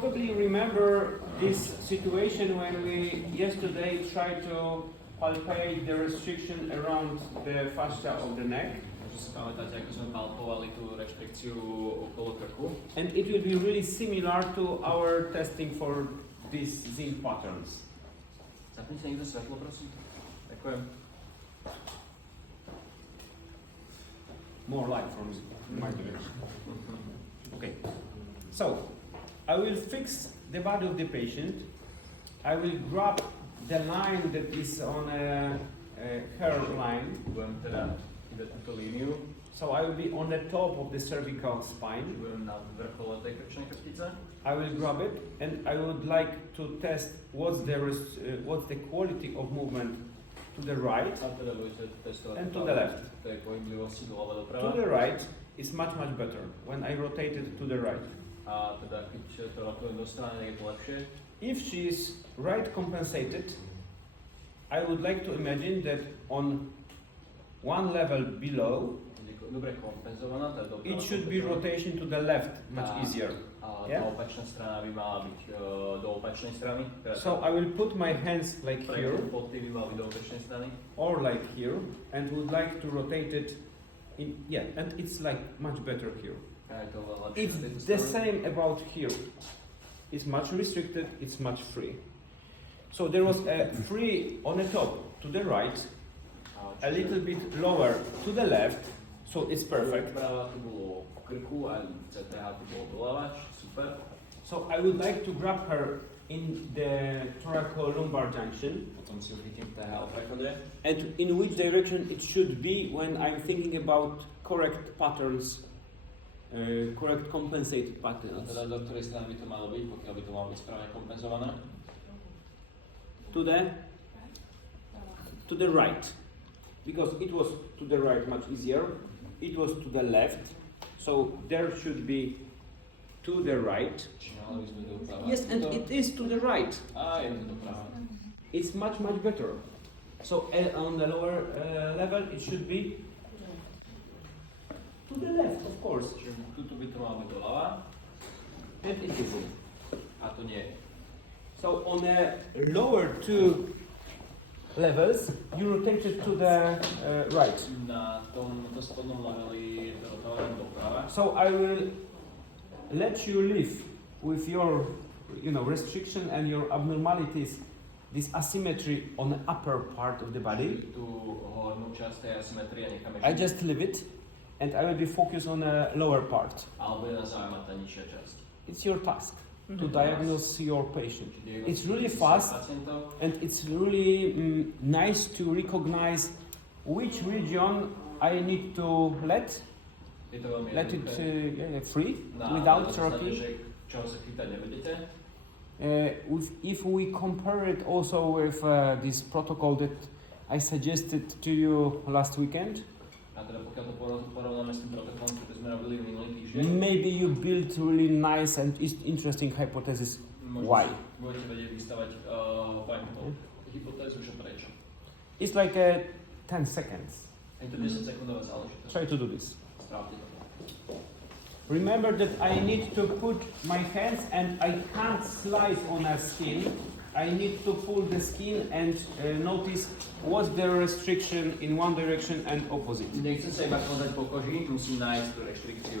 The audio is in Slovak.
probably remember this situation when we yesterday tried to palpate the restriction around the fascia of the neck. Môžete si pamätať, ako sme palpovali tú reštrikciu okolo krku. And it will be really similar to our testing for these zinc patterns. Zapni sa niekto svetlo, prosím. Ďakujem. More light from my direction. Okay. So, I will fix the body of the patient. I will grab the line that is on a hairline. Budem teda dať túto líniu. So I will be on the top of the cervical spine. Budem na vrchole tej krčnej chrbtice. I will grab it and I would like to test what's the quality of movement to the right A teda budete testovať and to the left. tej pohyblivosti doľava doprava. To the right is much better when I rotate it to the right. A teda keď to rotujem do strany, je to lepšie. If she is right compensated, I would like to imagine that on one level below, Dobre kompenzovaná, tá doprava. it should be rotation to the left, much easier. A Yeah? tá opačná strana by mala byť do opačnej strany. So I will put my hands like here Pod tým by mal byť do opačnej strany. or like here and would like to rotate it in, yeah, and it's like much better here. A je to oveľa lepšie It's z tejto the strany. same about here. It's much restricted, it's much free. So there was a free on the top to the right, a little bit lower to the left, so it's perfect. Práva tu bolo v krku a v CTH tu bolo doľava, super. So I would like to grab her in the thoracolumbar junction. Potom si uchytím v TH prechode. And in which direction it should be when I'm thinking about correct patterns, correct compensated A patterns. teda do ktorej strany by to malo byť, pokiaľ by to malo byť správne kompenzované? To the right, because it was to the right much easier. It was to the left, so there should be to the right. Čiže mali by sme doprava. Yes, and it is to the right. A je to doprava. It's much better. So on the lower level, it should be to the left, of course, Čiže tuto by to malo byť doľava and it isn't. a to nie je. So on the lower two levels, you rotate it to the right. Na tomto spodnom leveli je to rotované doprava. So I will let you live with your, restriction and your abnormalities, this asymmetry on the upper part of the body. Tú hornú časť tej asymetrie necháme I just leave it, and I will be focused on the lower part. ale bude nás zaujímať tá nižšia časť. It's your task to diagnose your patient. It's really fast, and it's really nice to recognize which region I need to let Je to veľmi it free without therapy. Čoho sa chytať nebudete. If we compare it also with this protocol that I suggested to you last weekend, A teda pokiaľ to porovnáme s tým protokolom, ktorý sme robili minulý týždeň, maybe you build really nice and interesting hypothesis. Why? Budete vedieť vystavať fajnú hypotézu, že prečo. It's like 10 seconds. Je to 10 sekundová záležitosť. Try to do this. Správte to. Remember that I need to put my hands and I can't slide on a skin. I need to pull the skin and notice what's the restriction in one direction and opposite. Nechcem sa iba klzať po koži, musím nájsť tú reštrikciu.